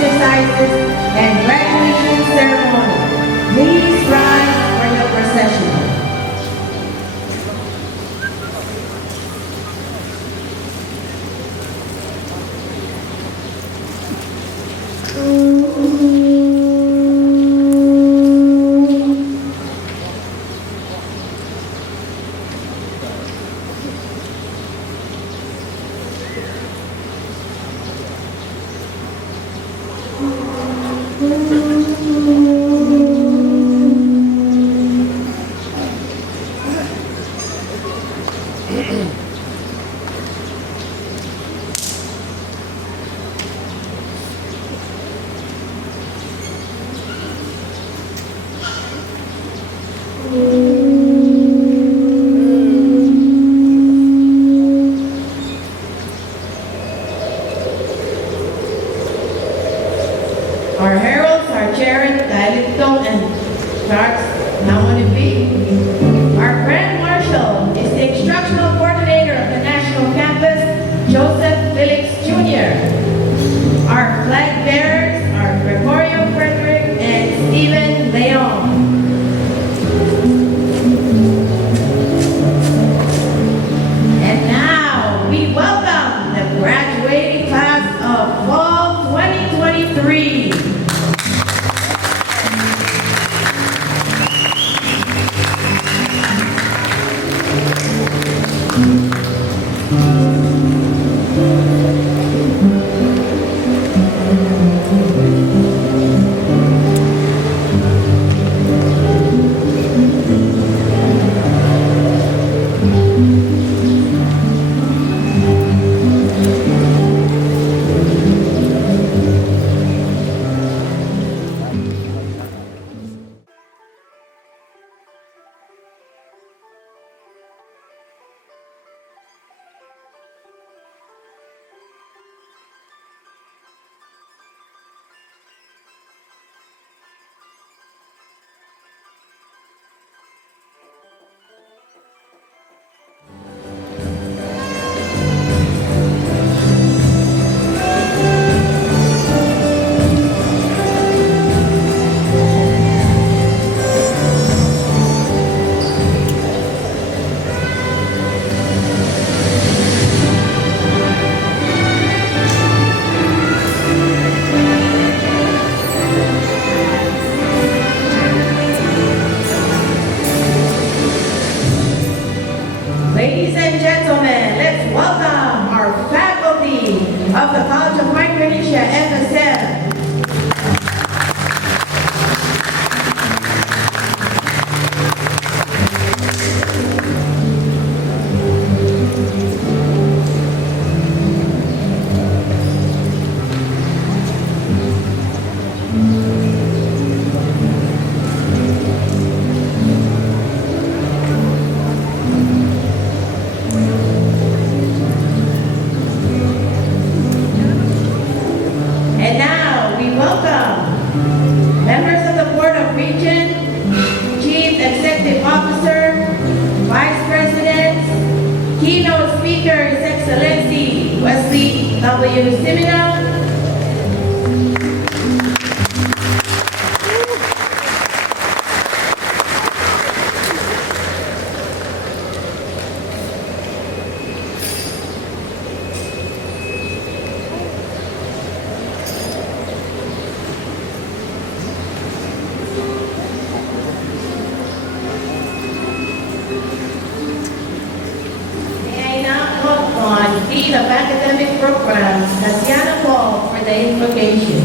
exercises, and graduation ceremony. Please rise for your processional. Our heralds are Jared, Dialecto, and Charles Namonipik. Our Grand Marshal is the Instructional Coordinator of the National Campus, Joseph Felix Jr. Our flag bearers are Gregorio Frederick and Stephen Leon. And now we welcome the graduating class of Fall 2023. Ladies and gentlemen, let's welcome our faculty of the College of Micronesia FSM. And now we welcome members of the Board of Regents, Chief Executive Officer, Vice Presidents, keynote speaker His Excellency Wesley W. Simina, Dean of Academic Programs, Tatiana Paul, for the invocation.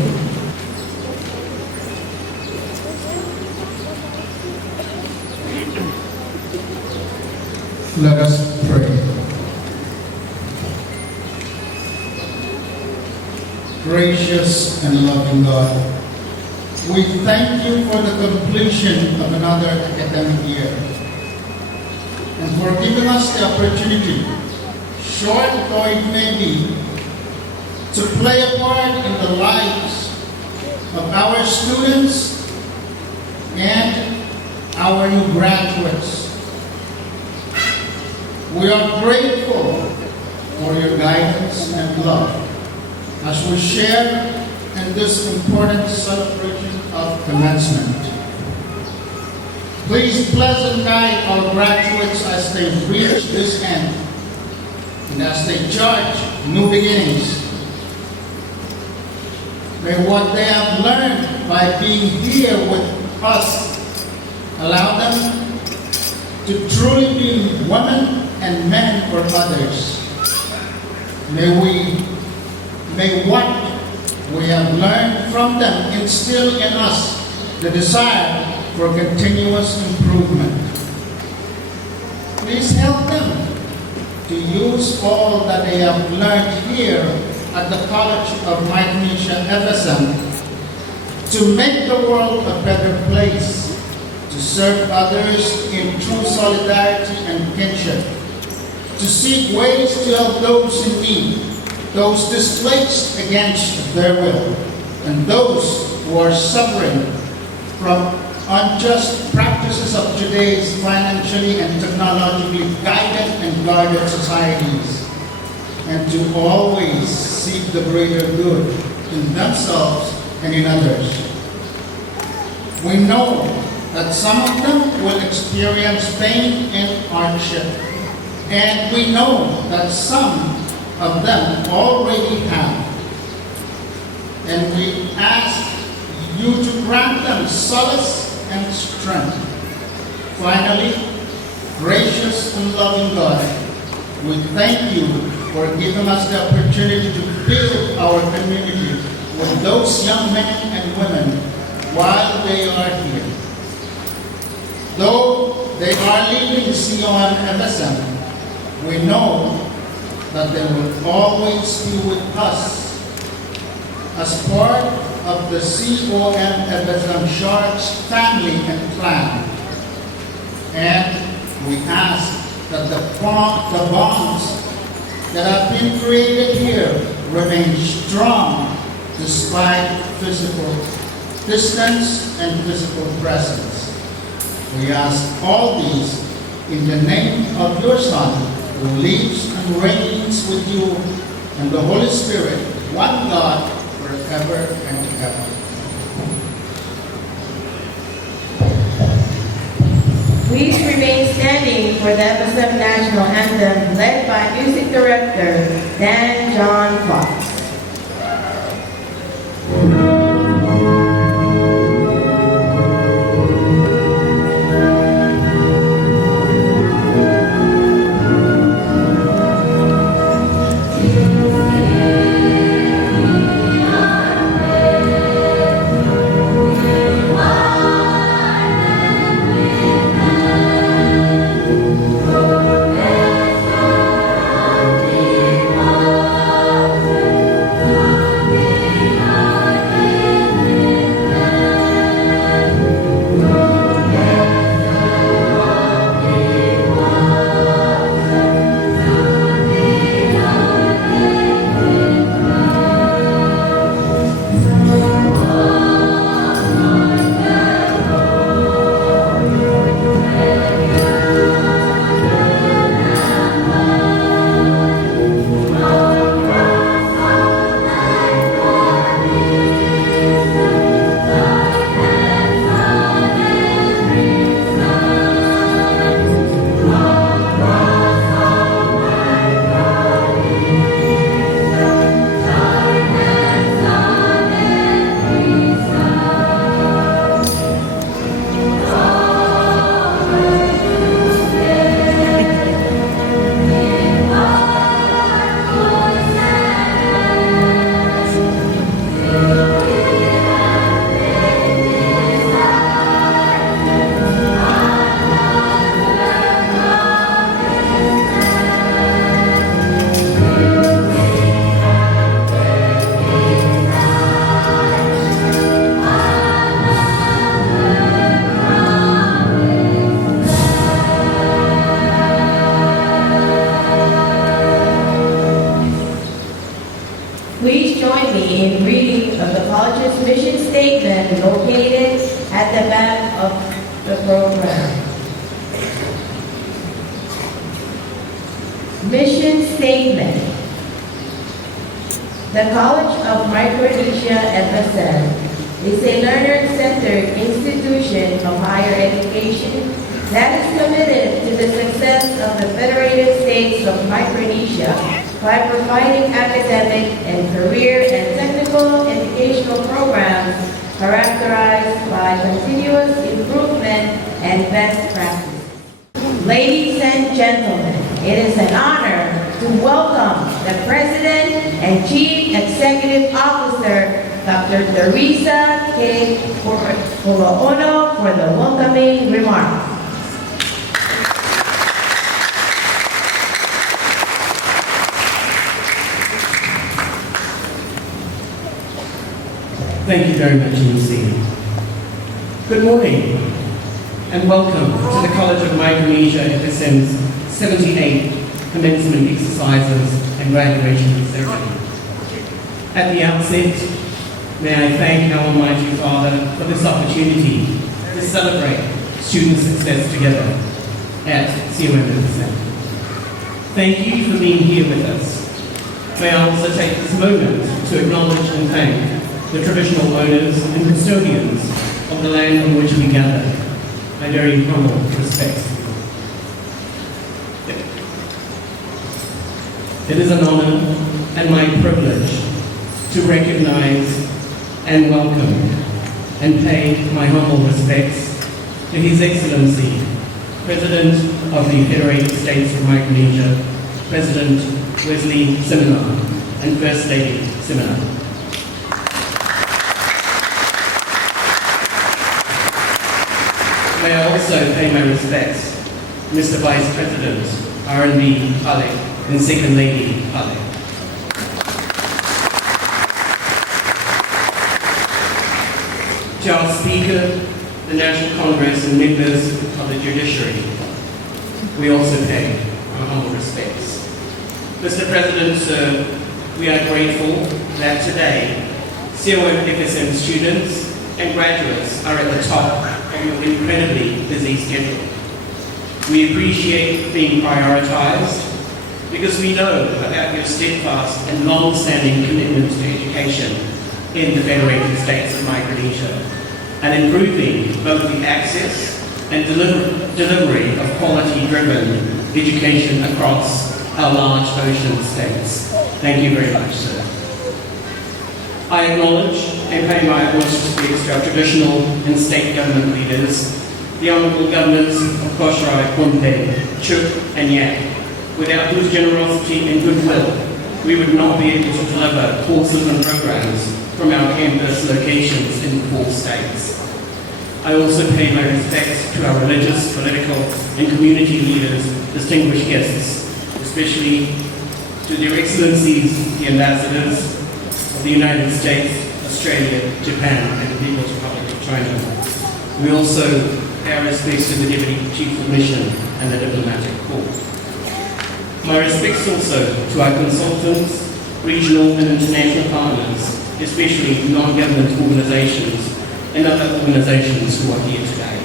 Let us pray. Gracious and loving God, we thank you for the completion of another academic year and for giving us the opportunity, short though it may be, to play a part in the lives of our students and our new graduates. We are grateful for your guidance and love as we share in this important celebration of commencement. Please bless and guide our graduates as they reach this end and as they charge new beginnings. May what they have learned by being here with us allow them to truly be women and men for others. May what we have learned from them instill in us the desire for continuous improvement. Please help them to use all that they have learned here at the College of COM-FSM to make the world a better place, to serve others in true solidarity and kinship, to seek ways to help those in need, those displaced against their will, and those who are suffering from unjust practices of today's financially and technologically guided and guarded societies, and to always seek the greater good in themselves and in others. We know that some of them will experience pain and hardship, and we know that some of them already have. And we ask you to grant them solace and strength. Finally, gracious and loving God, we thank you for giving us the opportunity to build our community with those young men and women while they are here. Though they are leaving COM-FSM, we know that they will always be with us as part of the COM-FSM Sharks family and clan. And we ask that the bonds that have been created here remain strong despite physical distance and physical presence. We ask all these in the name of your Son, who lives and reigns with you and the Holy Spirit, one God, forever and ever. Please remain standing for the FSM National Anthem led by Music Director Dan John Fox. Please join me in reading of the college's mission statement located at the back of the program. Mission statement. The College of Micronesia FSM is a learner-centered institution of higher education that is committed to the success of the Federated States of Micronesia by providing academic and career and technical educational programs characterized by continuous improvement and best practice. Ladies and gentlemen, it is an honor to welcome the President and Chief Executive Officer, Dr. Teresa K. Pulaono, for the welcoming remarks. Thank you very much, Lucy. Good morning, and welcome to the College of Micronesia FSM's 78th Commencement Exercises and Graduation Ceremony. At the outset, may I thank our Almighty Father for this opportunity to celebrate student success together at COM-FSM. Thank you for being here with us. May I also take this moment to acknowledge and thank the traditional owners and custodians of the land on which we gather. My very humble respects. It is an honor and my privilege to recognize and welcome and pay my humble respects to His Excellency, President of the Federated States of Micronesia, President Wesley Seminar, and First Lady Seminar. May I also pay my respects to Mr. Vice President, R&D Pale, and Second Lady Pale. To our Speaker, the National Congress, and members of the Judiciary, we also pay our humble respects. Mr. President, sir, we are grateful that today, COM-FSM students and graduates are at the top of your incredibly busy schedule. We appreciate being prioritized because we know about your steadfast and long-standing commitment to education in the Federated States of Micronesia and improving both the access and delivery of quality-driven education across our large ocean states. Thank you very much, sir. I acknowledge and pay my utmost respects to our traditional and state government leaders, the Honourable Governors of Kosrae, Pohnpei, Chuuk and Yap, without whose generosity and goodwill, we would not be able to deliver courses and programs from our campus locations in the 4 states. I also pay my respects to our religious, political and community leaders, distinguished guests, especially to their excellencies, the ambassadors of the United States, Australia, Japan and the People's Republic of China. We also pay our respects to the Deputy Chief of Mission and the Diplomatic Corps. My respects also to our consultants, regional and international partners, especially non-government organizations and other organizations who are here today.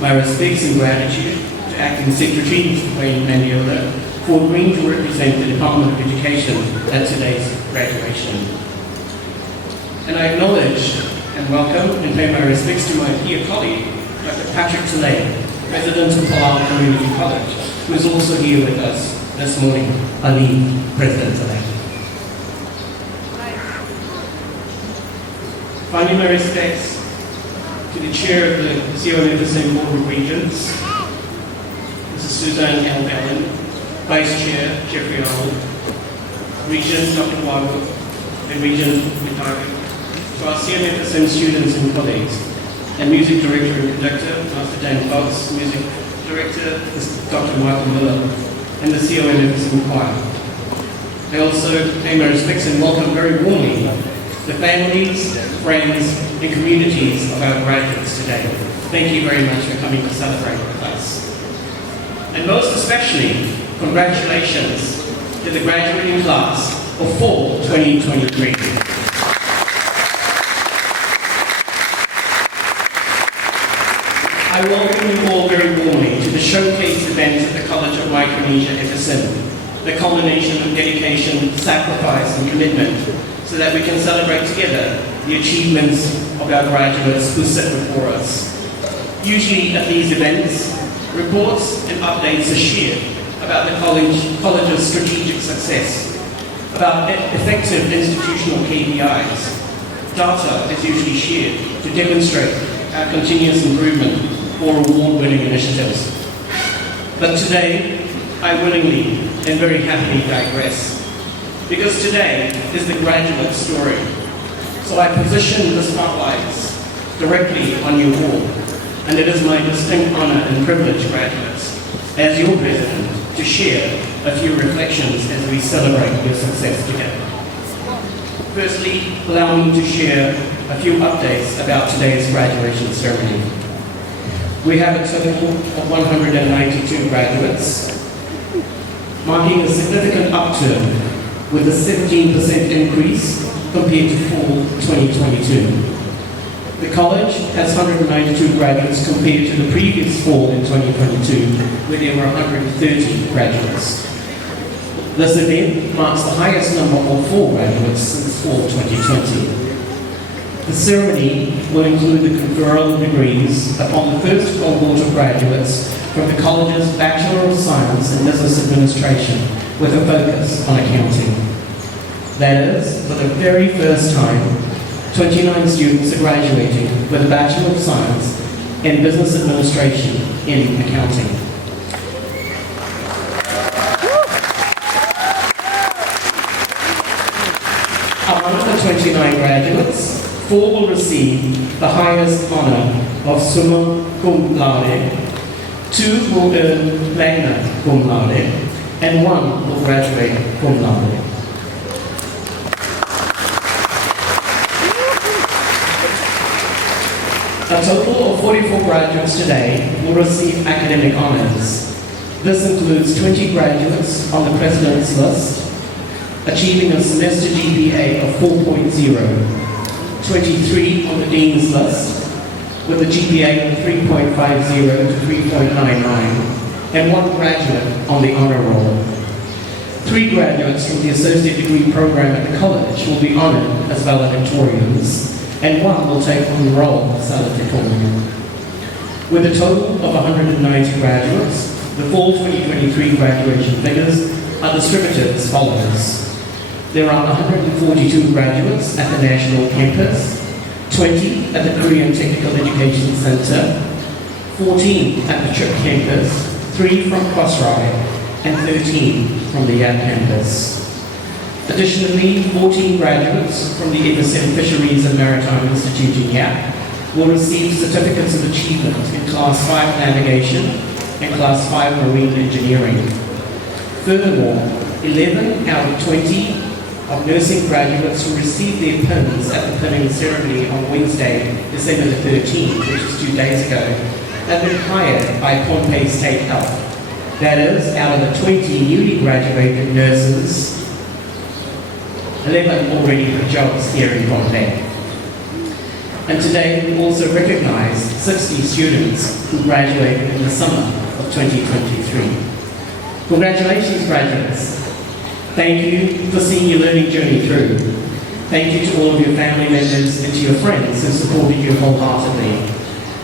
My respects and gratitude to Acting Secretary Wayne Mandiola for agreeing to represent the Department of Education at today's graduation. And I acknowledge and welcome and pay my respects to my dear colleague, Dr. Patrick Tilley, President of Palau Community College, who is also here with us this morning. Ali, President-elect. Finally, my respects to the Chair of the COM-FSM Board of Regents, Mrs. Suzanne L. Allen, Vice Chair Jeffrey Arnold, Regent Dr. Wago, and Regent Mitari, to our COM-FSM students and colleagues, and Music Director and Conductor, Master Dan Fox, Music Director, Dr. Michael Miller, and the COM-FSM Choir. I also pay my respects and welcome very warmly the families, friends, and communities of our graduates today. Thank you very much for coming to celebrate with us. And most especially, congratulations to the graduating class of Fall 2023. I welcome you all very warmly to the showcase event at the College of Micronesia FSM, the culmination of dedication, sacrifice, and commitment, so that we can celebrate together the achievements of our graduates who sit before us. Usually at these events, reports and updates are shared about the college's strategic success, about effective institutional KPIs. Data is usually shared to demonstrate our continuous improvement or award-winning initiatives. But today, I willingly and very happily digress, because today is the graduate story. So I position the spotlights directly on you all, and it is my distinct honor and privilege, graduates, as your president, to share a few reflections as we celebrate your success together. Firstly, allow me to share a few updates about today's graduation ceremony. We have a total of 192 graduates, marking a significant upturn with a 17% increase compared to fall 2022. The college has 192 graduates compared to the previous fall in 2022, where there were 130 graduates. This event marks the highest number of fall graduates since fall 2020. The ceremony will include the conferral of degrees upon the first cohort of graduates from the college's Bachelor of Science in Business Administration with a focus on accounting. That is, for the very first time, 29 students are graduating with a Bachelor of Science in Business Administration in accounting. Among the 29 graduates, 4 will receive the highest honor of summa cum laude, 2 will earn magna cum laude, and 1 will graduate cum laude. A total of 44 graduates today will receive academic honors. This includes 20 graduates on the President's list, achieving a semester GPA of 4.0, 23 on the Dean's list, with a GPA of 3.50 to 3.99, and 1 graduate on the honor roll. 3 graduates from the associate degree program at the college will be honored as valedictorians, and 1 will take on the role of salutatorian. With a total of 190 graduates, the fall 2023 graduation figures are distributed as follows. There are 142 graduates at the National Campus, 20 at the Korean Technical Education Center, 14 at the Trip Campus, 3 from Crossride, and 13 from the Yap Campus. Additionally, 14 graduates from the FSM Fisheries and Maritime Institute in Yap will receive certificates of achievement in Class 5 Navigation and Class 5 Marine Engineering. Furthermore, 11 out of 20 of nursing graduates who received their pins at the pinning ceremony on Wednesday, December the 13th, which is 2 days ago, have been hired by Pohnpei State Health. That is, out of the 20 newly graduated nurses, 11 already have jobs here in Pohnpei. And today we also recognize 60 students who graduated in the summer of 2023. Congratulations, graduates. Thank you for seeing your learning journey through. Thank you to all of your family members and to your friends who supported you wholeheartedly.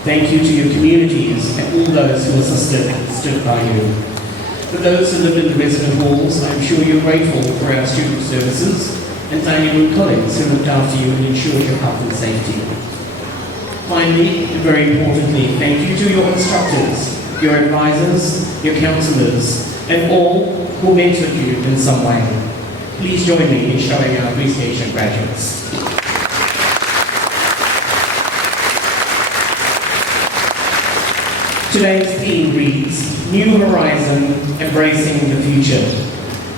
Thank you to your communities and all those who assisted and stood by you. For those who live in the resident halls, I'm sure you're grateful for our student services and dining room colleagues who looked after you and ensured your health and safety. Finally, and very importantly, thank you to your instructors, your advisors, your counselors, and all who mentored you in some way. Please join me in showing our appreciation, graduates. Today's theme reads, New Horizon, Embracing the Future.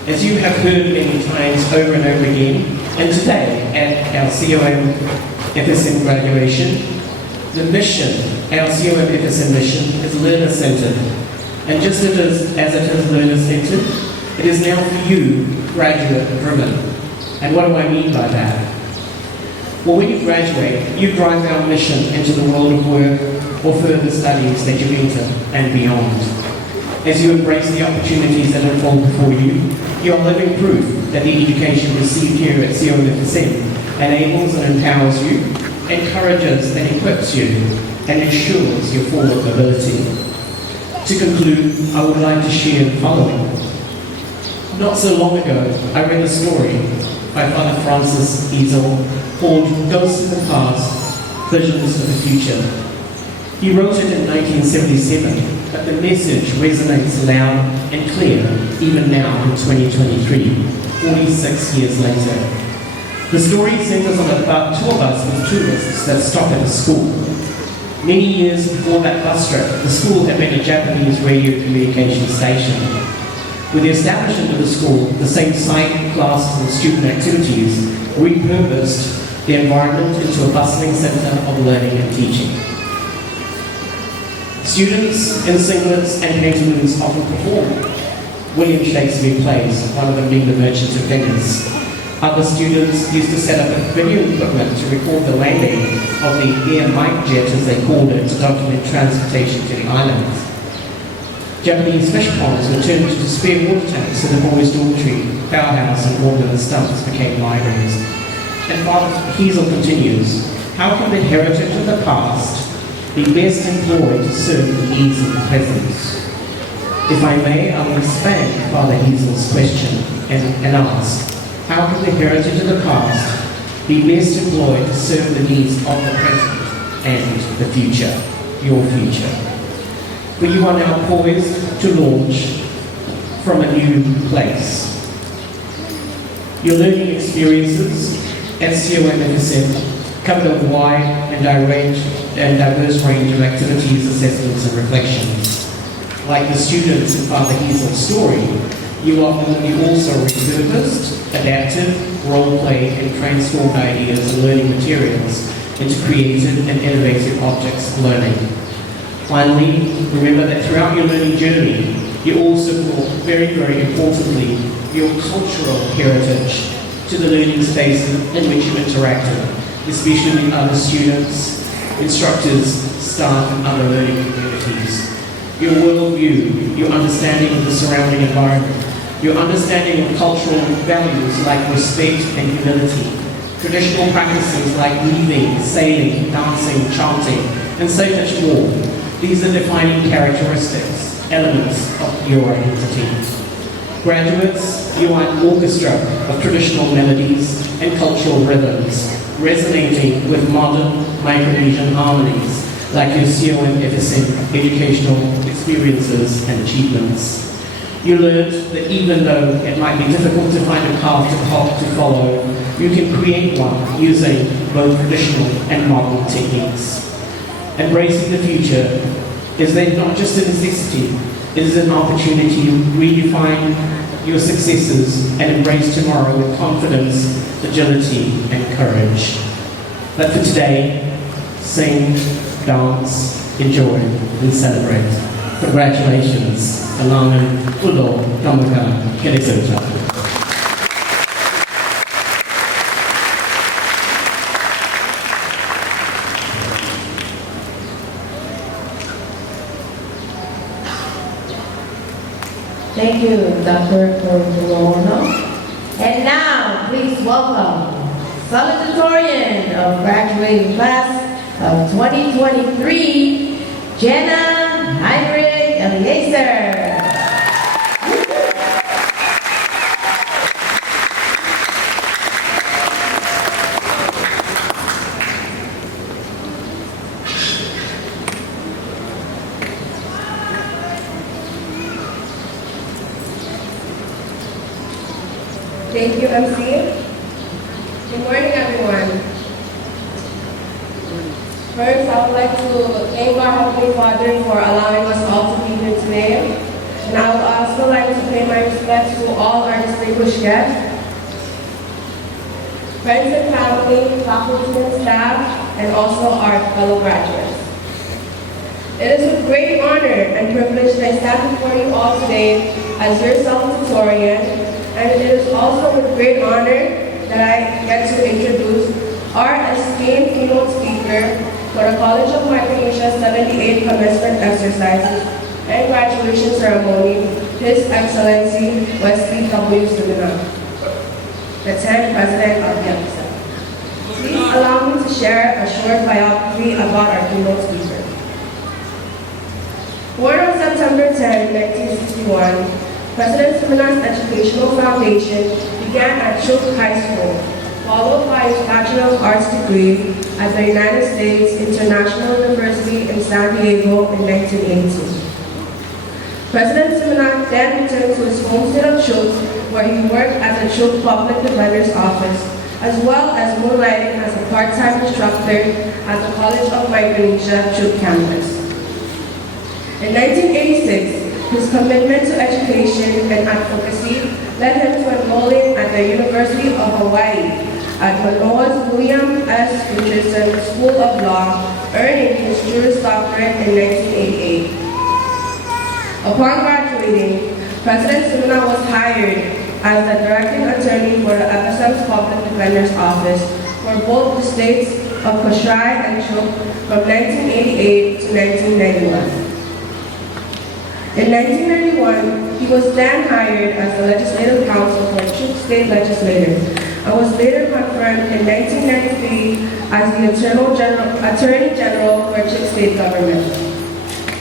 As you have heard many times over and over again, and today at our COM-FSM graduation, the mission, our COM-FSM mission, is learner-centered. And just as it is learner-centered, it is now for you, graduate-driven. And what do I mean by that? Well, when you graduate, you drive our mission into the world of work or further studies that you enter and beyond. As you embrace the opportunities that unfold before you, You are living proof that the education received here at COM-FSM enables and empowers you, encourages and equips you, and ensures your forward mobility. To conclude, I would like to share the following. Not so long ago, I read a story by Father Francis Ezel called Ghosts of the Past, Visions of the Future. He wrote it in 1977, but the message resonates loud and clear even now in 2023, 46 years later. The story centers on about two of us with tourists that stop at a school. Many years before that bus trip, the school had been a Japanese radio communication station. With the establishment of the school, the same site, classes and student activities repurposed the environment into a bustling centre of learning and teaching. Students in singlets and pantaloons often perform William Shakespeare plays, one of them being The Merchant of Venice. Other students used to set up video equipment to record the landing of the air mic jet, as they called it, to document transportation to the islands. Japanese fish ponds were turned into spare water tanks in the boys' dormitory, powerhouse and ordnance dumps became libraries. And Father Hiesel continues, how can the heritage of the past be best employed to serve the needs of the present? If I may, I will expand Father Hiesel's question and ask, how can the heritage of the past be best employed to serve the needs of the present and the future, your future? For you are now poised to launch from a new place. Your learning experiences at COM-FSM covered a wide and diverse range of activities, assessments and reflections. Like the students in Father Hiesel's story, you also repurposed, adapted, role-played and transformed ideas and learning materials into creative and innovative objects of learning. Finally, remember that throughout your learning journey, you also brought, very, very importantly, your cultural heritage to the learning spaces in which you interacted, especially with other students, instructors, staff and other learning communities. Your worldview, your understanding of the surrounding environment, your understanding of cultural values like respect and humility, traditional practices like weaving, sailing, dancing, chanting, and so much more. These are defining characteristics, elements of your identity. Graduates, you are an orchestra of traditional melodies and cultural rhythms, resonating with modern Micronesian harmonies, like your COM-FSM educational experiences and achievements. You learned that even though it might be difficult to find a path to follow, you can create one using both traditional and modern techniques. Embracing the future is then not just a necessity, it is an opportunity to redefine your successes and embrace tomorrow with confidence, agility and courage. But for today, sing, dance, enjoy and celebrate. Congratulations, Alaman Ulo Tamaka Kenesota. Thank you, Dr. Corona. And now, please welcome salutatorian of graduating class of 2023, Jenna Heinrich Eliezer. Thank you, MC. Good morning, everyone. First, I would like to thank our Heavenly Father for allowing us all to be here today. And I would also like to pay my respects to all our distinguished guests, friends and family, faculty and staff, and also our fellow graduates. It is with great honor and privilege that I stand before you all today as your salutatorian. And it is also with great honor that I get to introduce our esteemed keynote speaker for the College of Micronesia 78 Commencement Exercises, and graduation ceremony, His Excellency Wesley W. Sumina, the 10th President of the FSM. Please allow me to share a short biography about our keynote speaker. Born on September 10, 1961, President Sumina's educational foundation began at Chuk High School, followed by his Bachelor of Arts degree at the United States International University in San Diego in 1982. President Sumina then returned to his home state of Chuk, where he worked at the Chuk Public Defender's Office, as well as moonlighting as a part-time instructor at the College of Micronesia Chuk campus. In 1986, his commitment to education and advocacy led him to enrolling at the University of Hawaii at Manoa's William S. Richardson School of Law, earning his Juris Doctorate in 1988. Upon graduating, President Sumina was hired as the directing attorney for the FSM's Public Defender's Office for both the states of Kashrai and Chuk from 1988 to 1991. In 1991, he was then hired as the Legislative Counsel for Chuk State Legislature and was later confirmed in 1993 as the Attorney General for Chuk State Government.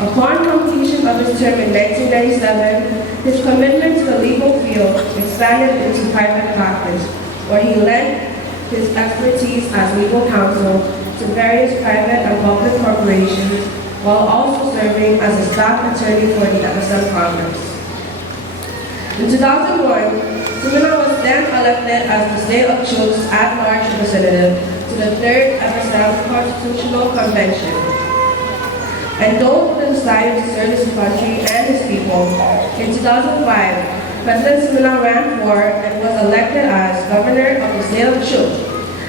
Upon completion of his term in 1997, his commitment to the legal field expanded into private practice, where he lent his expertise as legal counsel to various private and public corporations, while also serving as a staff attorney for the FSM Congress. In 2001, Sumina was then elected as the State of Chuk's at-large representative to the 3rd FSM Constitutional Convention. Endowed with the desire to serve his country and his people, in 2005, President Sumina ran for and was elected as governor of the state of Chuk,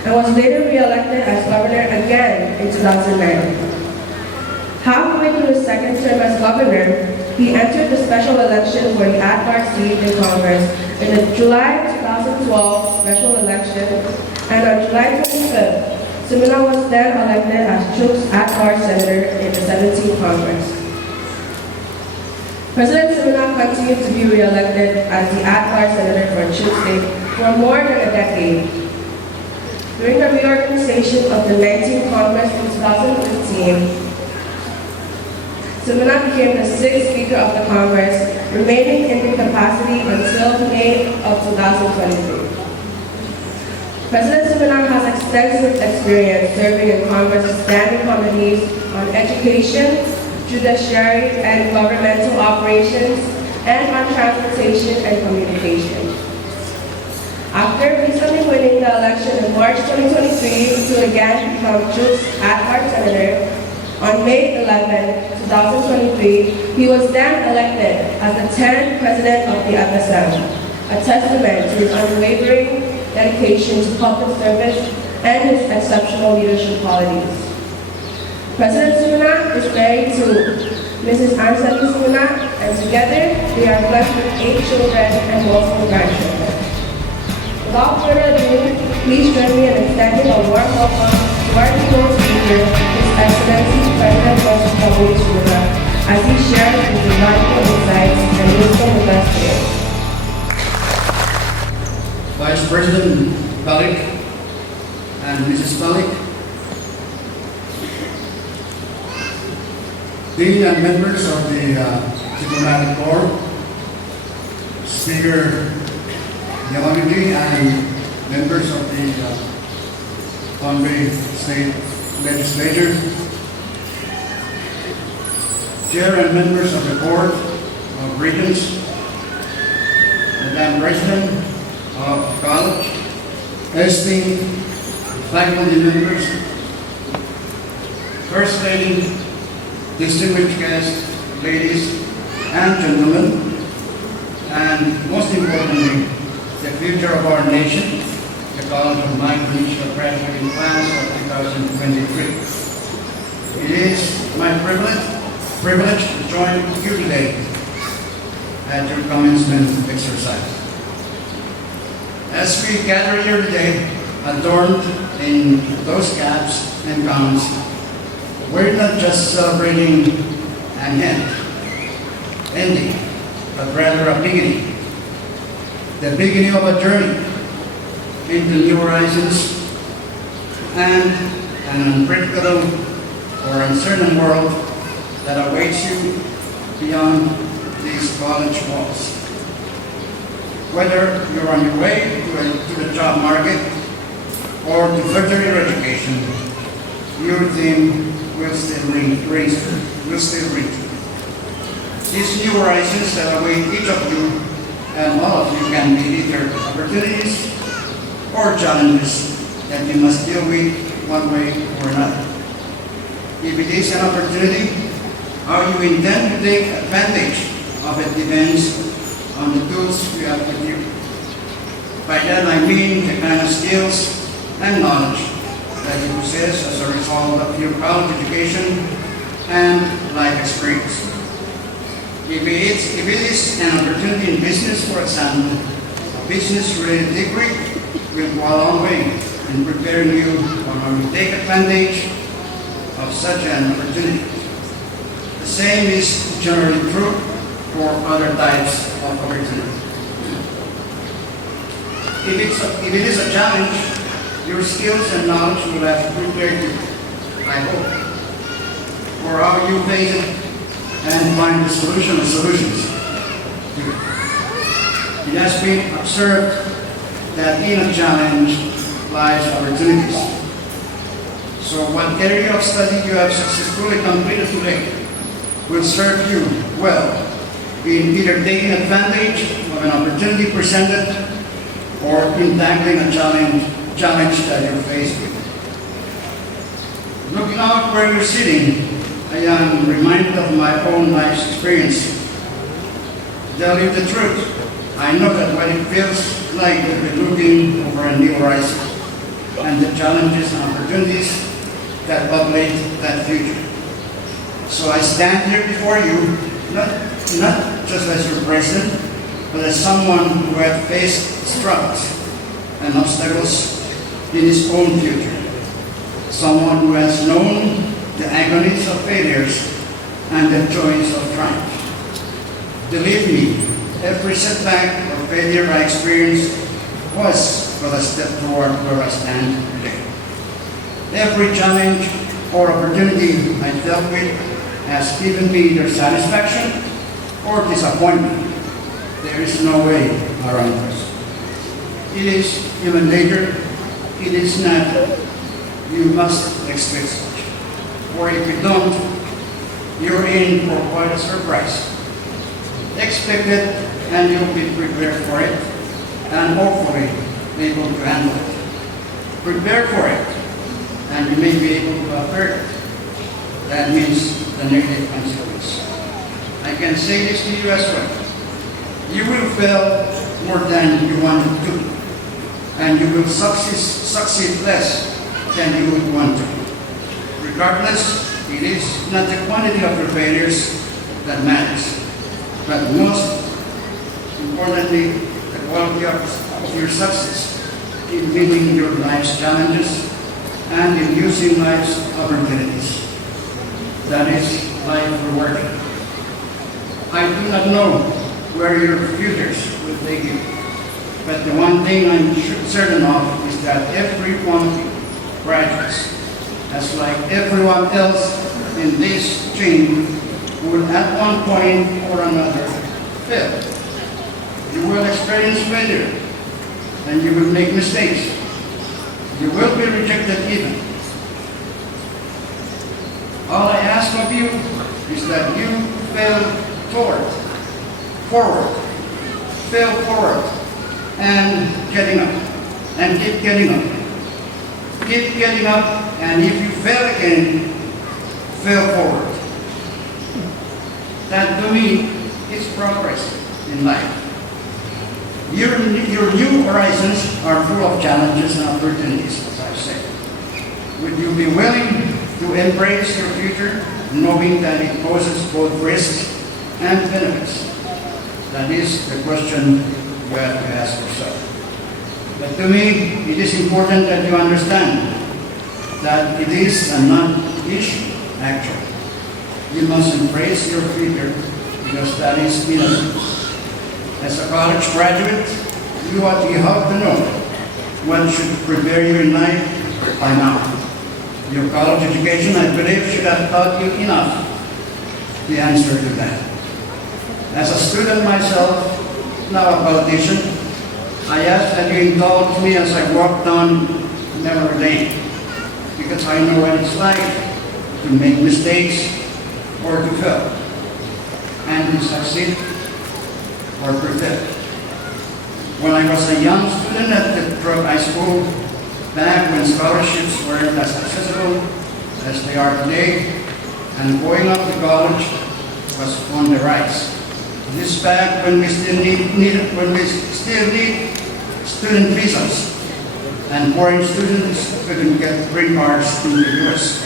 and was later re-elected as governor again in 2009. Halfway through his second term as governor, he entered the special election for the at-large seat in Congress in the July 2012 special election, and on July 25th, Sumina was then elected as Chuk's at-large senator in the 17th Congress. President Sumina continued to be re-elected as the at-large senator for Chuk State for more than a decade. During the reorganization of the 19th Congress in 2015, Sumina became the 6th Speaker of the Congress, remaining in the capacity until May of 2023. President Sumina has extensive experience serving in Congress's standing committees on education, judiciary and governmental operations, and on transportation and communication. After recently winning the election in March 2023 to again become Chuk's at-large senator, on May 11, 2023, he was then elected as the 10th President of the FSM, a testament to his unwavering dedication to public service and his exceptional leadership qualities. President Sumina is married to Mrs. Anseli Sumina, and together they are blessed with 8 children and multiple grandchildren. Without further ado, please join me in extending a warm welcome to our keynote speaker, His Excellency President Wesley W. Sumina, as he shares his invaluable insights and wisdom with us today. Vice President Balik and Mrs. Balik, Dean and members of the Diplomatic Corps, Speaker Yamagiti and members of the Bombay State Legislature, Chair and members of the Board of Regents, Madam President of College, esteemed faculty members, First Lady, distinguished guests, ladies and gentlemen, and most importantly, the future of our nation, the College of Micronesia graduating class of 2023. It is my privilege to join you today at your commencement exercise. As we gather here today, adorned in those caps and gowns, we're not just celebrating an event, ending, but rather a beginning. The beginning of a journey into new horizons and an unpredictable or uncertain world that awaits you beyond these college walls. Whether you're on your way to the job market or to further your education, your theme will still ring true. These new horizons that await each of you and all of you can be either opportunities or challenges that you must deal with one way or another. If it is an opportunity, how you intend to take advantage of it depends on the tools you have with you. By that I mean the kind of skills and knowledge that you possess as a result of your college education and life experience. If it is an opportunity in business, for example, a business-related degree will go a long way in preparing you on how to take advantage of such an opportunity. The same is generally true for other types of opportunity. If it is a challenge, your skills and knowledge will have prepared you, I hope, for how you face it and find the solutions to it. It has been observed that in a challenge lies opportunities. So what area of study you have successfully completed today will serve you well in either taking advantage of an opportunity presented or in tackling a challenge that you're faced with. Looking out where you're sitting, I am reminded of my own life's experience. To tell you the truth, I know that what it feels like to be looking over a new horizon and the challenges and opportunities that populate that future. So I stand here before you, not just as your president, but as someone who has faced struggles and obstacles in his own future. Someone who has known the agonies of failures and the joys of triumph. Believe me, every setback or failure I experienced was but a step toward where I stand today. Every challenge or opportunity I dealt with has given me either satisfaction or disappointment. There is no way around this. It is human nature. It is natural. You must expect such. Or if you don't, you're in for quite a surprise. Expect it and you'll be prepared for it and hopefully able to handle it. Prepare for it and you may be able to avert it. That means the negative consequence. I can say this to you as well. You will fail more than you want to, and you will succeed less than you would want to. Regardless, it is not the quantity of your failures that matters, but most importantly, the quality of your success in meeting your life's challenges and in using life's opportunities. That is life rewarding. I do not know where your futures will take you, but the one thing I'm certain of is that every one of you graduates, as like everyone else in this chain, will at one point or another fail. You will experience failure, and you will make mistakes. You will be rejected even. All I ask of you is that you fail forward, and getting up, and keep getting up. Keep getting up, and if you fail again, fail forward. That to me is progress in life. Your new horizons are full of challenges and opportunities, as I said. Would you be willing to embrace your future, knowing that it poses both risks and benefits? That is the question you have to ask yourself. But to me, it is important that you understand that it is a non-issue, actually. You must embrace your future your studies innocence. As a college graduate, you have to know what should prepare you in life by now. Your college education, I believe, should have taught you enough the answer to that. As a student myself, now a politician, I ask that you indulge me as I walk down memory lane, because I know what it's like to make mistakes or to fail, and to succeed or prevail. When I was a young student at the Pro High School, back when scholarships weren't as accessible as they are today, and going up to college was on the rise. This back when we still need student visas, and foreign students couldn't get green cards in the U.S.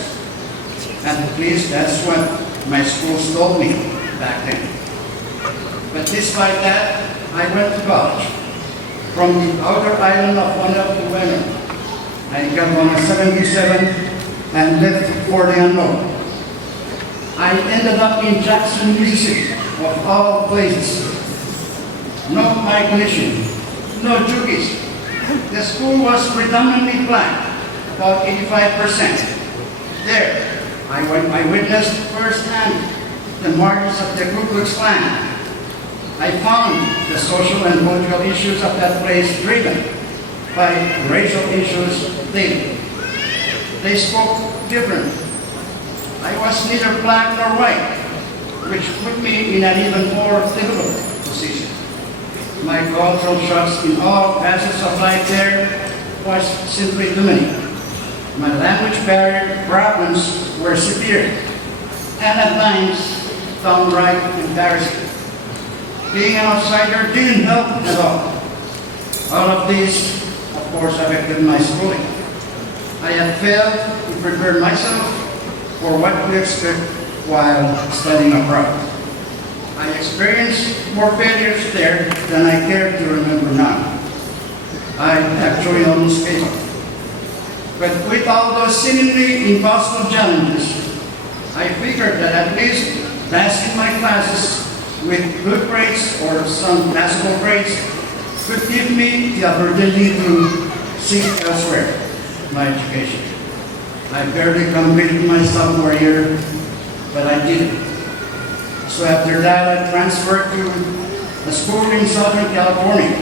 At least that's what my schools told me back then. But despite that, I went to college. From the outer island of Honolulu, I got on a 77 and left for the unknown. I ended up in Jackson, Mississippi, of all places. No migration, no Jukis. The school was predominantly black, about 85%. There, I witnessed firsthand the marches of the Ku Klux Klan. I found the social and political issues of that place driven by racial issues daily. They spoke different. I was neither black nor white, which put me in an even more difficult position. My cultural shocks in all facets of life there was simply too many. My language barrier problems were severe, and at times downright embarrassing. Being an outsider didn't help at all. All of these, of course, affected my schooling. I had failed to prepare myself for what to expect while studying abroad. I experienced more failures there than I care to remember now. I actually almost gave up. But with all those seemingly impossible challenges, I figured that at least passing my classes with good grades or some passable grades could give me the opportunity to seek elsewhere my education. I barely completed my sophomore year, but I did it. So after that, I transferred to a school in Southern California.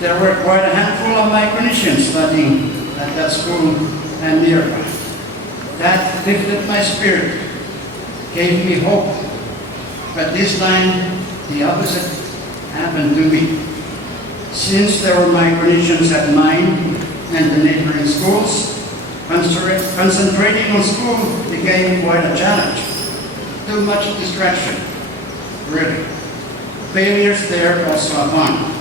There were quite a handful of Micronesians studying at that school and nearby. That lifted my spirit, gave me hope. But this time, the opposite happened to me. Since there were Micronesians at mine and the neighboring schools, concentrating on school became quite a challenge. Too much distraction, really. Failures there also abound.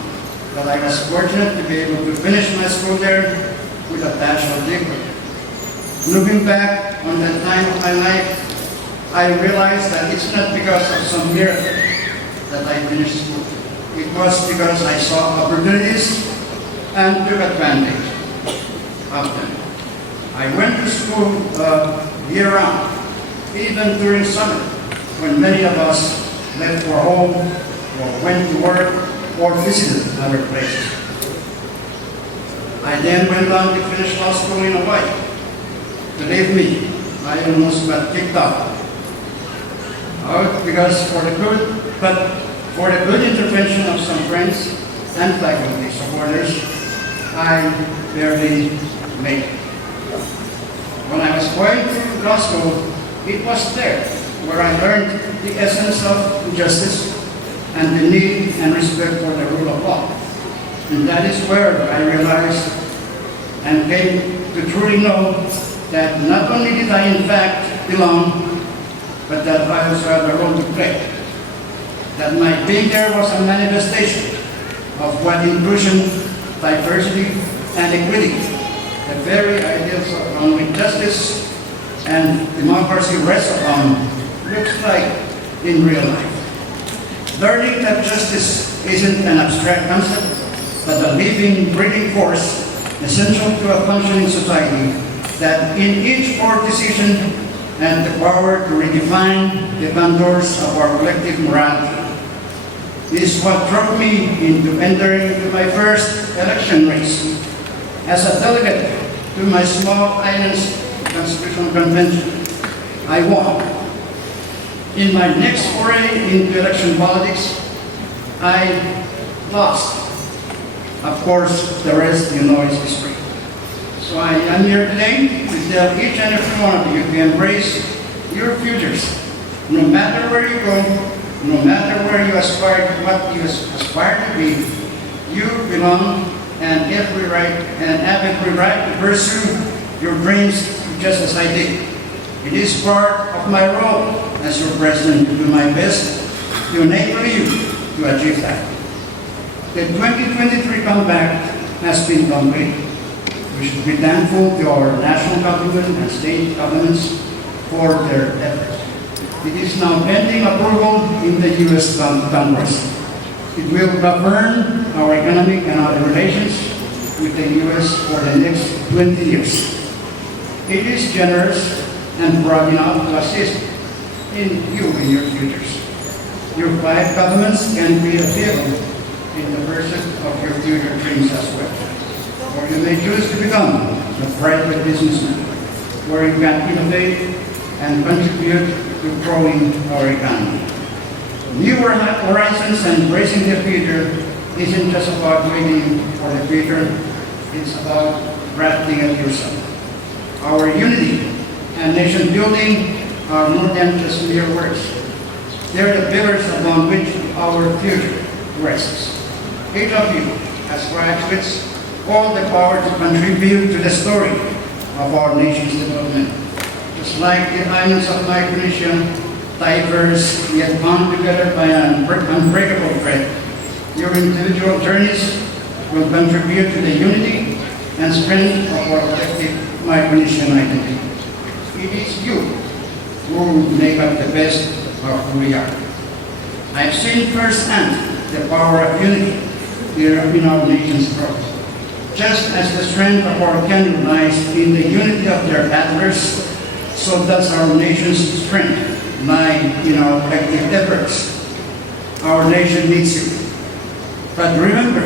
But I was fortunate to be able to finish my school there with a bachelor's degree. Looking back on that time of my life, I realized that it's not because of some miracle that I finished school. It was because I saw opportunities and took advantage of them. I went to school year-round, even during summer, when many of us left for home or went to work or visited other places. I then went on to finish law school in Hawaii. Believe me, I almost got kicked out. Because for the good intervention of some friends and faculty supporters, I barely made it. When I was going to law school, it was there where I learned the essence of justice and the need and respect for the rule of law. And that is where I realized and came to truly know that not only did I in fact belong, but that I also had a role to play. That my being there was a manifestation of what inclusion, diversity, and equity, the very ideals on which justice and democracy rest upon, looks like in real life. Learning that justice isn't an abstract concept, but a living, breathing force essential to a functioning society, that in each court decision and the power to redefine the contours of our collective morality. This is what drove me into entering into my first election race as a delegate to my small island's constitutional convention. I won. In my next foray into election politics, I lost. Of course, the rest you know is history. So I am here today to tell each and every one of you to embrace your futures. No matter where you go, no matter where you aspire, what you aspire to be, you belong and have every right to pursue your dreams just as I did. It is part of my role as your president to do my best to enable you to achieve that. The 2023 comeback has been complete. We should be thankful to our national government and state governments for their efforts. It is now pending approval in the U.S. Congress. It will govern our economic and other relations with the U.S. for the next 20 years. It is generous and broad enough to assist in you in your futures. Your 5 governments can be a vehicle in the pursuit of your future dreams as well. Or you may choose to become a private businessman, where you can innovate and contribute to growing our economy. Newer horizons and embracing the future isn't just about waiting for the future, it's about crafting it yourself. Our unity and nation building are more than just mere words. They're the pillars upon which our future rests. Each of you, as graduates, hold the power to contribute to the story of our nation's development. Just like the islands of Micronesia, diverse yet bound together by an unbreakable thread, your individual journeys will contribute to the unity and strength of our collective Micronesian identity. It is you who make up the best of who we are. I've seen firsthand the power of unity here in our nation's growth. Just as the strength of our country lies in the unity of their paddlers, so does our nation's strength lie in our collective efforts. Our nation needs you. But remember,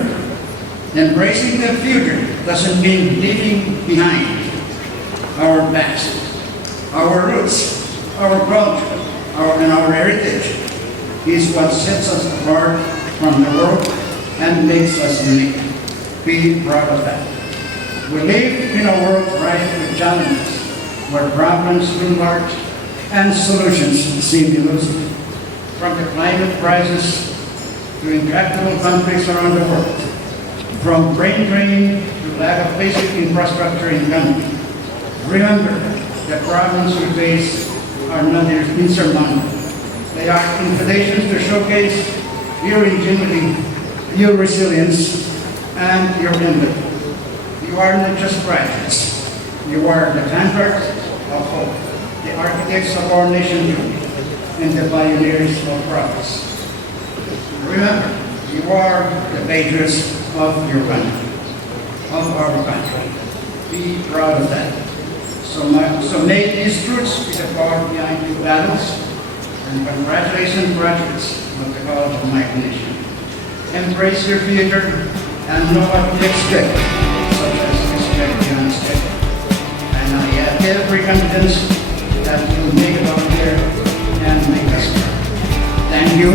embracing the future doesn't mean leaving behind our past, our roots, our culture, and our heritage is what sets us apart from the world and makes us unique. Be proud of that. We live in a world rife with challenges, where problems loom large and solutions seem elusive. From the climate crisis to intractable conflicts around the world, from brain drain to lack of basic infrastructure in country. Remember, the problems we face are not insurmountable. They are invitations to showcase your ingenuity, your resilience, and your empathy. You are not just graduates. You are the vanguard of hope, the architects of our nation, and the pioneers of progress. Remember, you are the patriots of your country, of our country. Be proud of that. So may these truths be the power behind your battles, and congratulations, graduates of the College of Micronesia. Embrace your future and know what to expect, such as expect the unexpected. And I have every confidence that you will make it out there and make us proud. Thank you.